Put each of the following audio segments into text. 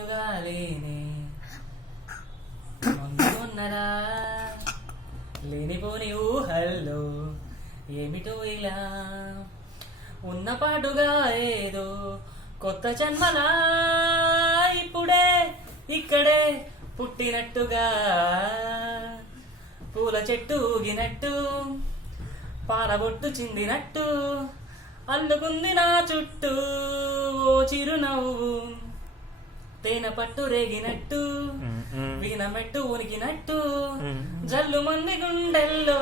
నేనుగా లేనే మొన్నరా లేనిపోని ఊహల్లో ఏమిటో ఇలా ఉన్న పాటుగా ఏదో కొత్త జన్మలా ఇప్పుడే ఇక్కడే పుట్టినట్టుగా పూల చెట్టు ఊగినట్టు పాలబొట్టు చిందినట్టు అల్లుకుంది నా చుట్టూ ఓ చిరునవ్వు తేనె పట్టు రేగినట్టు వీణమెట్టు ఉనికినట్టు జల్లు మంది గుండెల్లో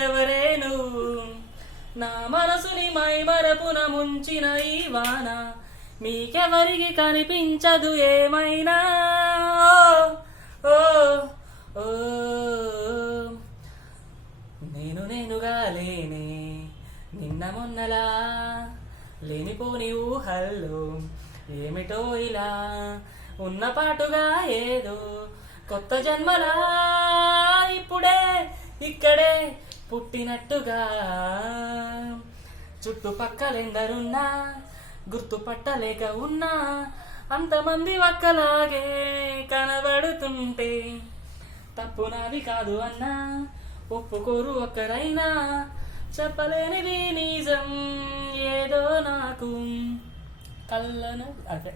ఎవరే నువ్వు నా మనసుని మై మరపున ముంచిన ఈ వాన మీకెవరికి కనిపించదు ఏమైనా ఓ ఓ నేనుగా లేనే నిన్న మొన్నలా లేనిపోని ఊహల్లో ఏమిటో ఇలా ఉన్న పాటుగా ఏదో కొత్త జన్మలా ఇప్పుడే ఇక్కడే పుట్టినట్టుగా చుట్టుపక్కలెందరున్నా గుర్తుపట్టలేక ఉన్నా అంతమంది ఒక్కలాగే కనబడుతుంటే తప్పు నాది కాదు అన్నా ఒప్పుకోరు ఒక్కరైనా చెప్పలేనిది నిజం ఏదో నాకు కళ్ళను అదే